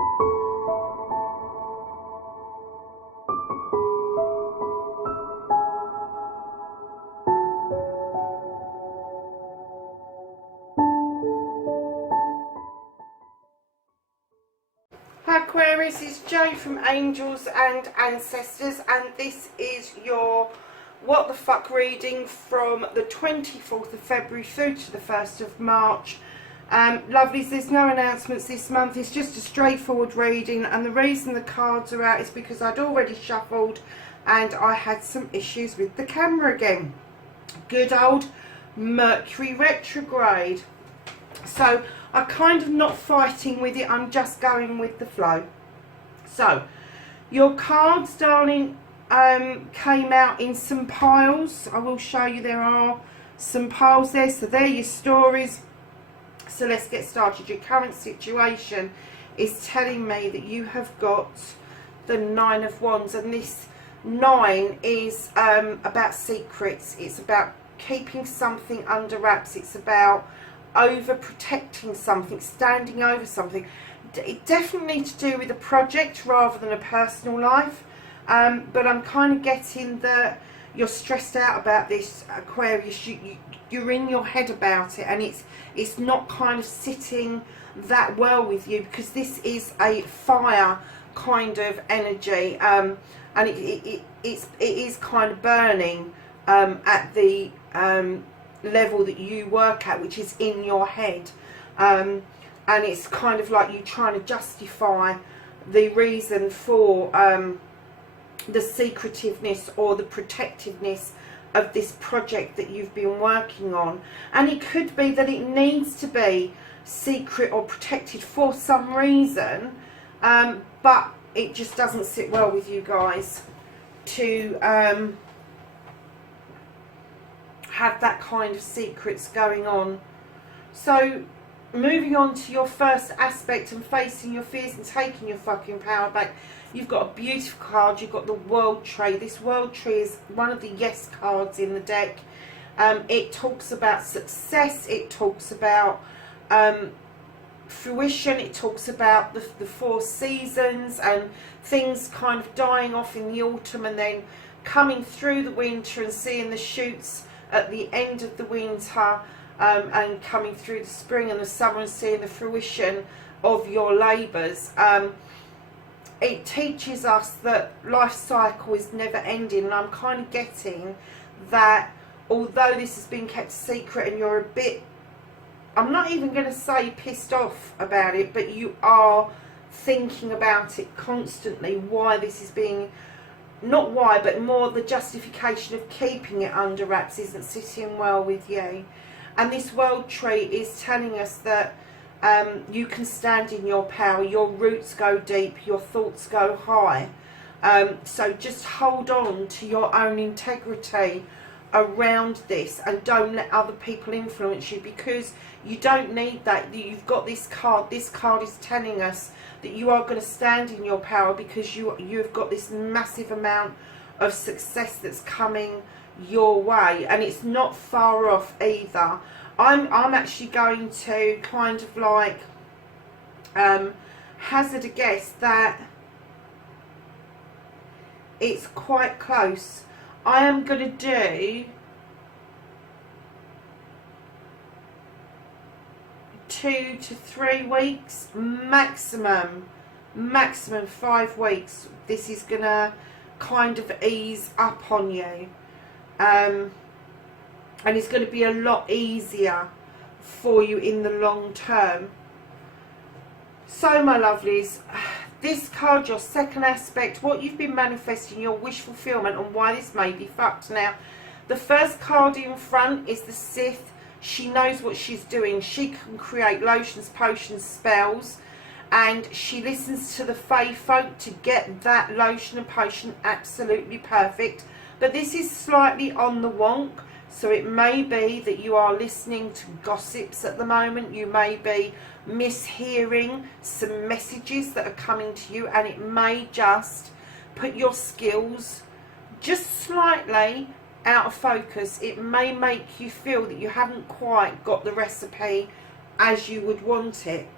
Hi Aquarius, it's Jo from Angels and Ancestors, and this is your What the Fuck reading from the 24th of February through to the 1st of March. Lovelies, there's no announcements this month, it's just a straightforward reading, and the reason the cards are out is because I'd already shuffled and I had some issues with the camera again. Good old Mercury retrograde. So I'm kind of not fighting with it, I'm just going with the flow. So your cards, darling, came out in some piles. I will show you there are some piles there. So they're your stories. So let's get started. Your current situation is telling me that you have got the Nine of Wands, and this 9 is about secrets. It's about keeping something under wraps. It's about overprotecting something, standing over something. It definitely to do with a project rather than a personal life, but I'm kind of getting that you're stressed out about this, Aquarius. You're in your head about it, and it's not kind of sitting that well with you, because this is a fire kind of energy, and it is kind of burning at the level that you work at, which is in your head, and it's kind of like you trying to justify the reason for the secretiveness or the protectiveness of this project that you've been working on. And it could be that it needs to be secret or protected for some reason, but it just doesn't sit well with you guys to have that kind of secrets going on. So moving on to your first aspect and facing your fears and taking your fucking power back, you've got a beautiful card. You've got the World Tree. This World Tree is one of the yes cards in the deck. It talks about success, it talks about fruition, it talks about the 4 seasons and things kind of dying off in the autumn and then coming through the winter and seeing the shoots at the end of the winter, and coming through the spring and the summer and seeing the fruition of your labours. It teaches us that life cycle is never ending, and I'm kind of getting that although this has been kept secret and you're a bit, I'm not even going to say pissed off about it, but you are thinking about it constantly, why this is being, not why, but more the justification of keeping it under wraps isn't sitting well with you. And this World Tree is telling us that you can stand in your power, your roots go deep, your thoughts go high. So just hold on to your own integrity around this and don't let other people influence you, because you don't need that. You've got this card. This card is telling us that you are going to stand in your power, because you've got this massive amount of success that's coming your way, and it's not far off either. I'm actually going to kind of like hazard a guess that it's quite close. I am going to do 2 to 3 weeks maximum 5 weeks. This is going to kind of ease up on you, and it's going to be a lot easier for you in the long term. So my lovelies, this card, your second aspect, what you've been manifesting, your wish fulfillment, and why this may be fucked. Now, the first card in front is the Sith. She knows what she's doing. She can create lotions, potions, spells, and she listens to the Fae folk to get that lotion and potion absolutely perfect. But this is slightly on the wonk, so it may be that you are listening to gossips at the moment. You may be mishearing some messages that are coming to you, and it may just put your skills just slightly out of focus. It may make you feel that you haven't quite got the recipe as you would want it.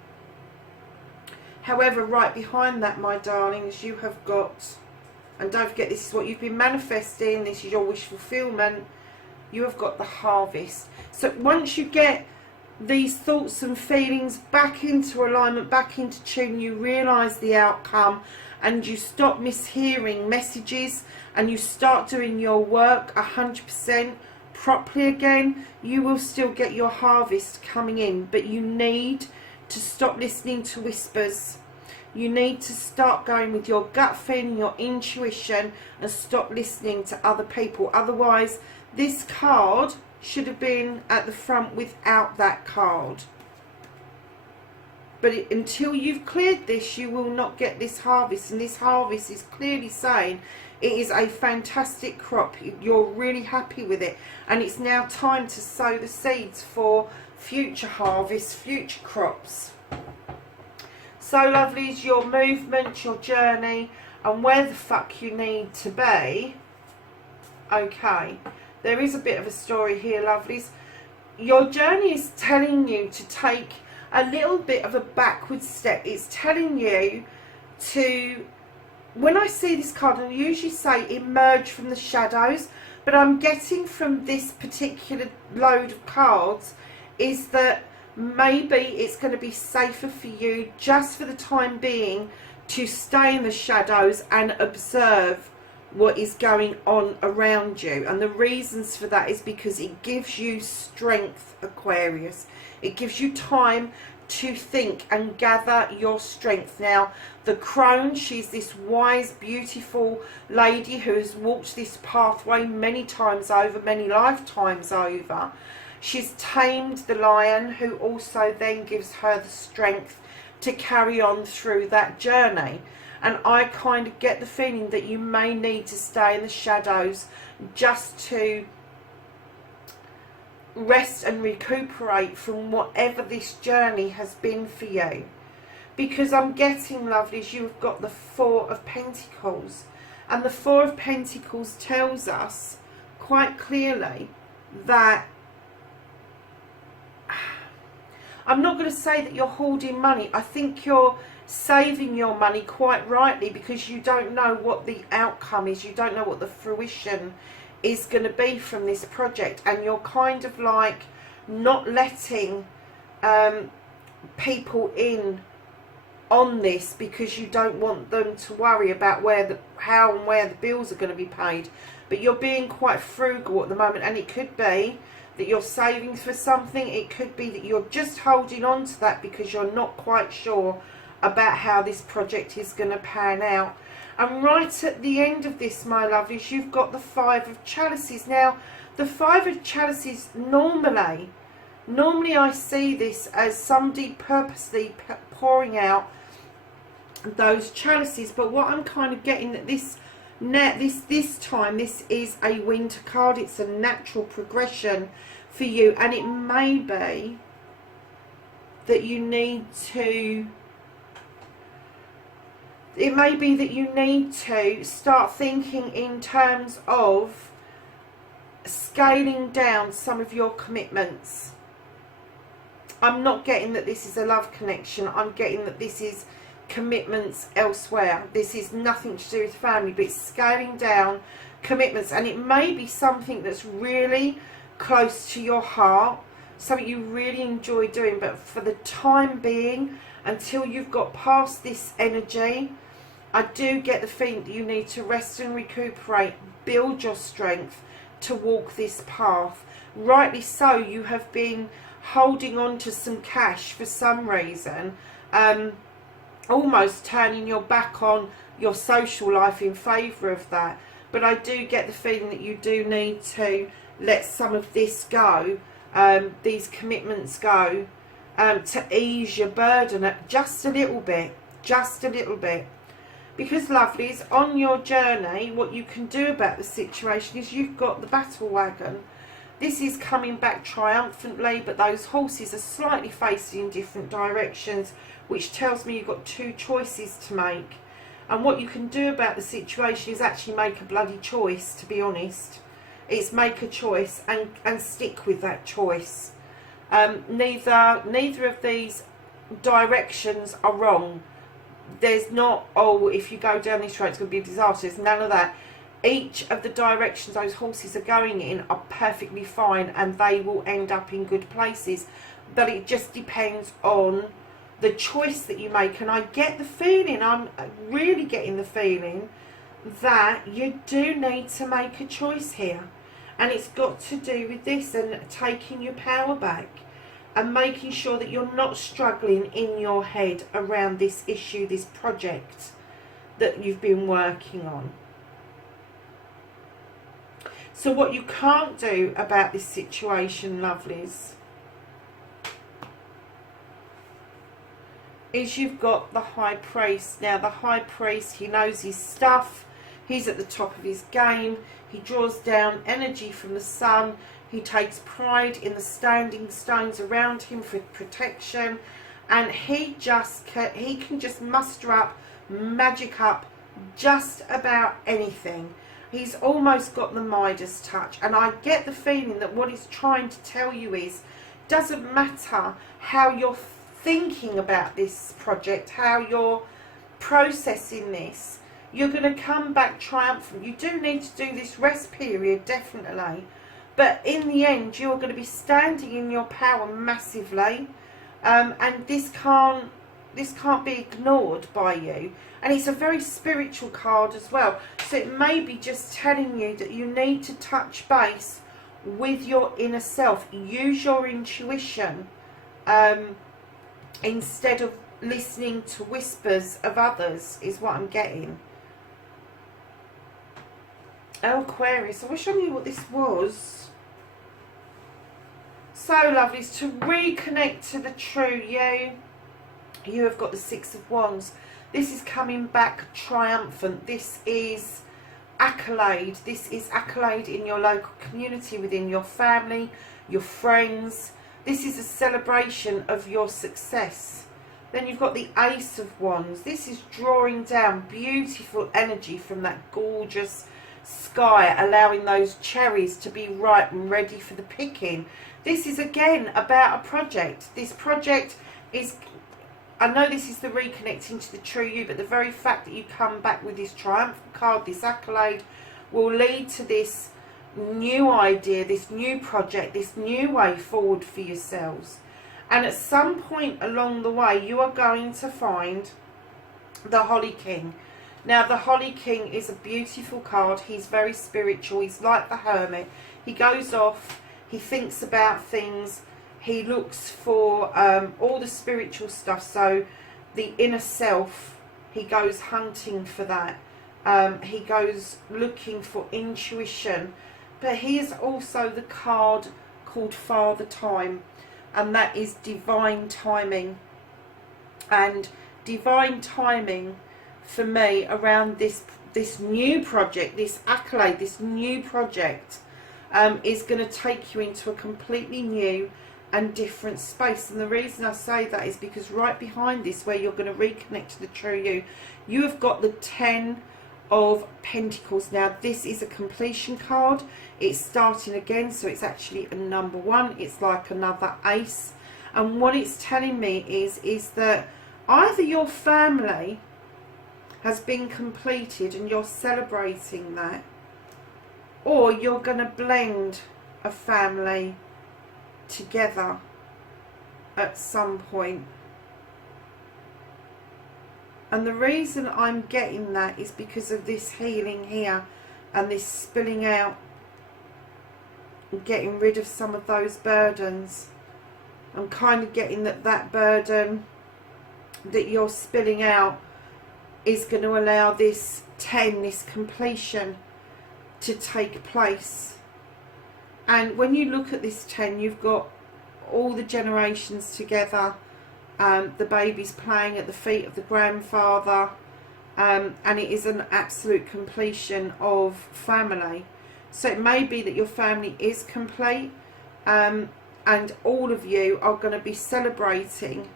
However, right behind that, my darlings, you have got, and don't forget, this is what you've been manifesting, this is your wish fulfillment, you have got the harvest. So once you get these thoughts and feelings back into alignment, back into tune, you realise the outcome, and you stop mishearing messages, and you start doing your work 100% properly again, you will still get your harvest coming in. But you need to stop listening to whispers. You need to start going with your gut feeling, your intuition, and stop listening to other people. Otherwise, this card should have been at the front without that card. But until you've cleared this, you will not get this harvest. And this harvest is clearly saying it is a fantastic crop. You're really happy with it. And it's now time to sow the seeds for future harvests, future crops. So lovelies, your movement, your journey, and where the fuck you need to be. Okay, there is a bit of a story here, lovelies. Your journey is telling you to take a little bit of a backward step. It's telling you to, when I see this card, I usually say emerge from the shadows, but I'm getting from this particular load of cards is that maybe it's going to be safer for you just for the time being to stay in the shadows and observe what is going on around you. And the reasons for that is because it gives you strength, Aquarius. It gives you time to think and gather your strength. Now, the crone, she's this wise, beautiful lady who has walked this pathway many times over, many lifetimes over. She's tamed the lion, who also then gives her the strength to carry on through that journey. And I kind of get the feeling that you may need to stay in the shadows just to rest and recuperate from whatever this journey has been for you. Because I'm getting, lovelies, you've got the Four of Pentacles. And the Four of Pentacles tells us quite clearly that, I'm not going to say that you're hoarding money. I think you're saving your money quite rightly, because you don't know what the outcome is. You don't know what the fruition is going to be from this project. And you're kind of like not letting people in on this because you don't want them to worry about how and where the bills are going to be paid. But you're being quite frugal at the moment, and it could be that you're saving for something. It could be that you're just holding on to that because you're not quite sure about how this project is going to pan out. And right at the end of this, my lovelies, you've got the Five of Chalices. Now, the Five of Chalices, normally I see this as somebody purposely pouring out those chalices. But what I'm kind of getting that this time, this is a winter card. It's a natural progression for you, and it may be that you need to start thinking in terms of scaling down some of your commitments. I'm not getting that this is a love connection. I'm getting that this is commitments elsewhere. This is nothing to do with family, but it's scaling down commitments. And it may be something that's really close to your heart, something you really enjoy doing, but for the time being, until you've got past this energy, I do get the feeling that you need to rest and recuperate, build your strength to walk this path. Rightly so, you have been holding on to some cash for some reason, almost turning your back on your social life in favour of that. But I do get the feeling that you do need to let some of this go, these commitments go, to ease your burden just a little bit. Because, lovelies, on your journey, what you can do about the situation is you've got the battle wagon. This is coming back triumphantly, but those horses are slightly facing in different directions, which tells me you've got two choices to make. And what you can do about the situation is actually make a bloody choice, to be honest. It's make a choice and stick with that choice. Neither of these directions are wrong. There's not, oh, if you go down this road it's going to be a disaster. There's none of that. Each of the directions those horses are going in are perfectly fine, and they will end up in good places. But it just depends on the choice that you make. And I get the feeling, I'm really getting the feeling that you do need to make a choice here. And it's got to do with this and taking your power back and making sure that you're not struggling in your head around this issue, this project that you've been working on. So what you can't do about this situation, lovelies, is you've got the High Priest. Now the High Priest, he knows his stuff. He's at the top of his game. He draws down energy from the sun. He takes pride in the standing stones around him for protection. And he can just muster up, magic up just about anything. He's almost got the Midas touch. And I get the feeling that what he's trying to tell you is, doesn't matter how you're thinking about this project, how you're processing this, you're going to come back triumphant. You do need to do this rest period, definitely. But in the end, you're going to be standing in your power massively. And this can't be ignored by you. And it's a very spiritual card as well. So it may be just telling you that you need to touch base with your inner self. Use your intuition instead of listening to whispers of others, is what I'm getting. Oh, Aquarius, I wish I knew what this was. So, lovelies, to reconnect to the true you, you have got the Six of Wands. This is coming back triumphant. This is accolade. This is accolade in your local community, within your family, your friends. This is a celebration of your success. Then you've got the Ace of Wands. This is drawing down beautiful energy from that gorgeous sky, allowing those cherries to be ripe and ready for the picking. This is again about a project. This project is, I know this is the reconnecting to the true you, but the very fact that you come back with this triumphant card, this accolade, will lead to this new idea, this new project, this new way forward for yourselves. And at some point along the way, you are going to find the Holly King. Now, the Holly King is a beautiful card. He's very spiritual. He's like the Hermit. He goes off, he thinks about things, he looks for all the spiritual stuff. So the inner self, he goes hunting for that. He goes looking for intuition. But he is also the card called Father Time, and that is divine timing. And divine timing for me around this new project, this accolade, this new project, is going to take you into a completely new and different space. And the reason I say that is because right behind this, where you're going to reconnect to the true you, you have got the 10 of Pentacles. Now this is a completion card. It's starting again, so it's actually a number 1. It's like another ace. And what it's telling me is that either your family has been completed and you're celebrating that, or you're going to blend a family together at some point. And the reason I'm getting that is because of this healing here and this spilling out and getting rid of some of those burdens. I'm kind of getting that burden that you're spilling out is going to allow this 10, this completion, to take place. And when you look at this 10, you've got all the generations together. The baby's playing at the feet of the grandfather, and it is an absolute completion of family. So it may be that your family is complete, and all of you are going to be celebrating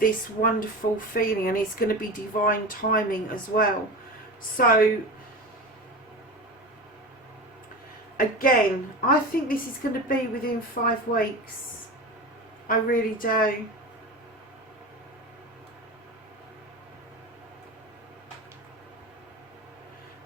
this wonderful feeling, and it's going to be divine timing as well. So again, I think this is going to be within 5 weeks. I really do.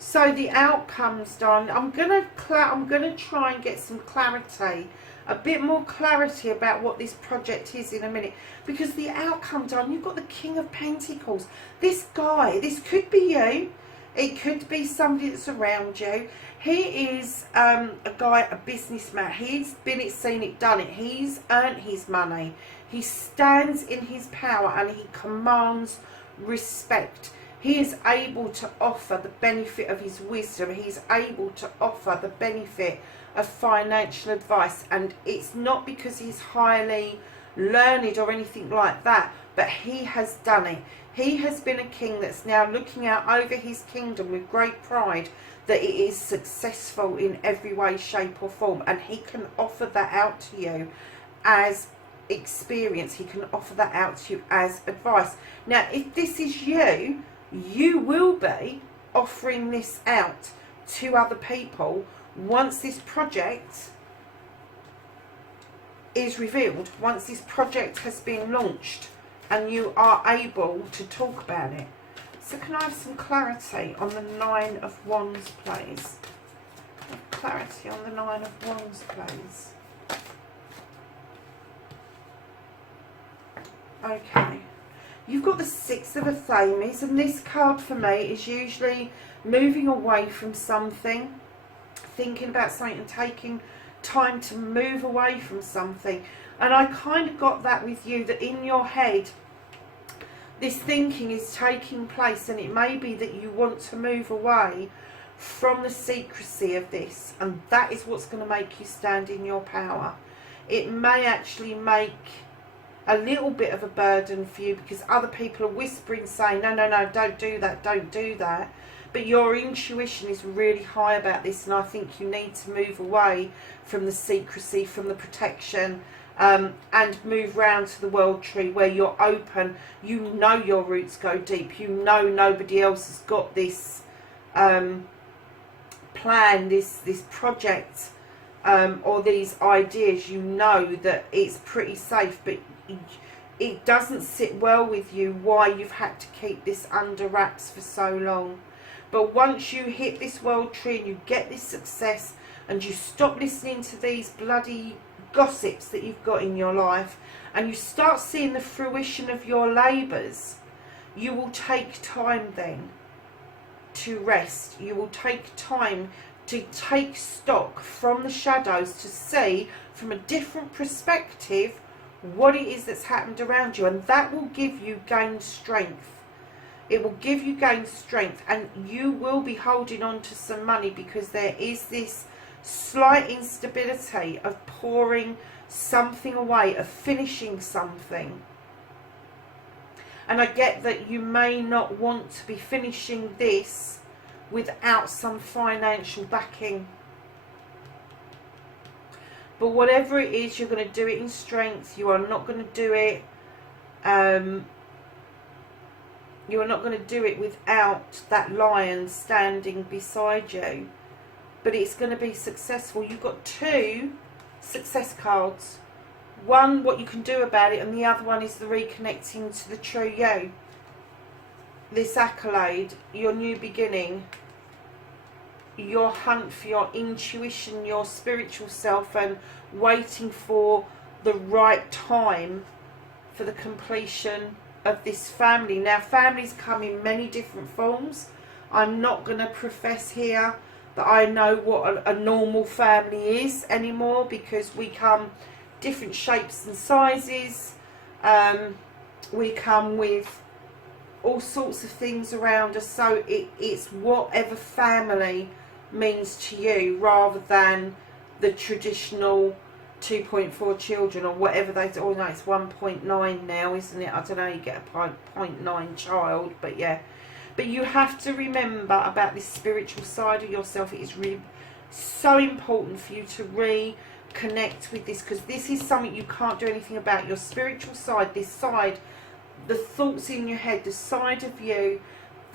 So the outcomes, darling, I'm gonna try and get some clarity, a bit more clarity about what this project is in a minute, because the outcome, darling, you've got the King of Pentacles. This guy, this could be you, it could be somebody that's around you. He is a guy, a businessman. He's been it, seen it, done it. He's earned his money. He stands in his power and he commands respect. He is able to offer the benefit of his wisdom. He's able to offer the benefit of financial advice. And it's not because he's highly learned or anything like that, but he has done it. He has been a king that's now looking out over his kingdom with great pride that it is successful in every way, shape or form. And he can offer that out to you as experience. He can offer that out to you as advice. Now, if this is you, you will be offering this out to other people once this project is revealed, once this project has been launched and you are able to talk about it. So can I have some clarity on the Nine of Wands, please? Clarity on the Nine of Wands, please. Okay. You've got the Six of Athames, and this card for me is usually moving away from something, thinking about something and taking time to move away from something. And I kind of got that with you, that in your head this thinking is taking place, and it may be that you want to move away from the secrecy of this, and that is what's going to make you stand in your power. It may actually make a little bit of a burden for you because other people are whispering saying, no, no, no, don't do that, don't do that. But your intuition is really high about this, and I think you need to move away from the secrecy, from the protection, and move round to the world tree where you're open. You know your roots go deep. You know nobody else has got this plan, this project, or these ideas. You know that it's pretty safe, but it doesn't sit well with you why you've had to keep this under wraps for so long. But once you hit this world tree and you get this success and you stop listening to these bloody gossips that you've got in your life and you start seeing the fruition of your labours, you will take time then to rest. You will take time to take stock from the shadows, to see from a different perspective what it is that's happened around you, and that will give you gained strength. It will give you gained strength, and you will be holding on to some money because there is this slight instability of pouring something away, of finishing something. And I get that you may not want to be finishing this without some financial backing. But whatever it is, you're going to do it in strength. You are not going to do it you are not going to do it without that lion standing beside you. But it's going to be successful. You've got two success cards. One, what you can do about it, and the other one is the reconnecting to the true you. This accolade, your new beginning, your hunt for your intuition, your spiritual self, and waiting for the right time for the completion of this family. Now, families come in many different forms. I'm not going to profess here that I know what a normal family is anymore, because we come different shapes and sizes. We come with all sorts of things around us, so it's whatever family means to you, rather than the traditional 2.4 children or whatever they do. Oh no, it's 1.9 now, isn't it? I don't know, you get a 0.9 child, but yeah. But you have to remember about this spiritual side of yourself. It is really so important for you to reconnect with this, because this is something you can't do anything about. Your spiritual side, this side, the thoughts in your head, the side of you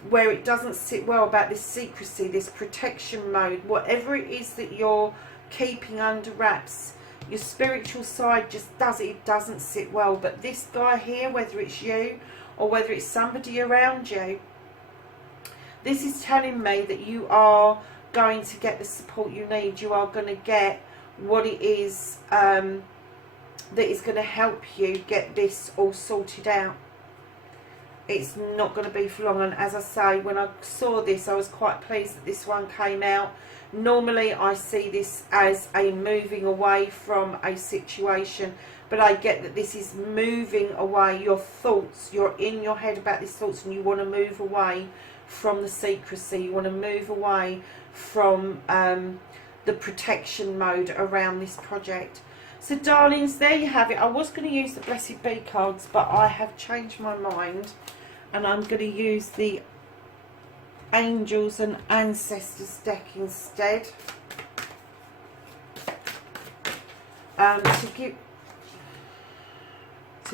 where it doesn't sit well, about this secrecy, this protection mode, whatever it is that you're keeping under wraps, your spiritual side just doesn't sit well. But this guy here, whether it's you or whether it's somebody around you, This is telling me that you are going to get the support you need. You are going to get what it is that is going to help you get this all sorted out. It's not going to be for long, and as I say, when I saw this, I was quite pleased that this one came out. Normally I see this as a moving away from a situation, but I get that this is moving away. Your thoughts, you're in your head about these thoughts, and you want to move away from the secrecy. You want to move away from the protection mode around this project. So darlings, there you have it. I was going to use the Blessed Bee cards, but I have changed my mind, and I'm going to use the Angels and Ancestors deck instead, to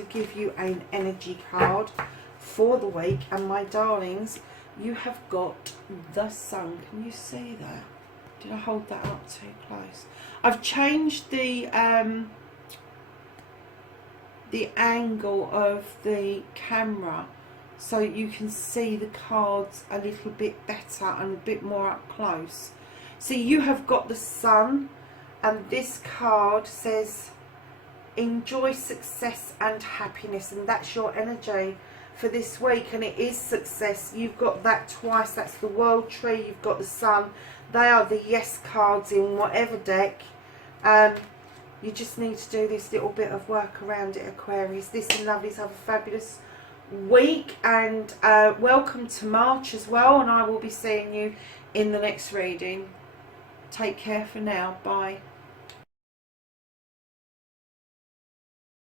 give you an energy card for the week. And my darlings, you have got the Sun. Can you see that? Did I hold that up too close? I've changed the angle of the camera so you can see the cards a little bit better and a bit more up close. So you have got the Sun, and this card says enjoy success and happiness, and that's your energy for this week, and it is success. You've got that twice. That's the World Tree, you've got the Sun. They are the yes cards in whatever deck. You just need to do this little bit of work around it, Aquarius. This and lovelies, have a fabulous week, and welcome to March as well, and I will be seeing you in the next reading. Take care for now. Bye.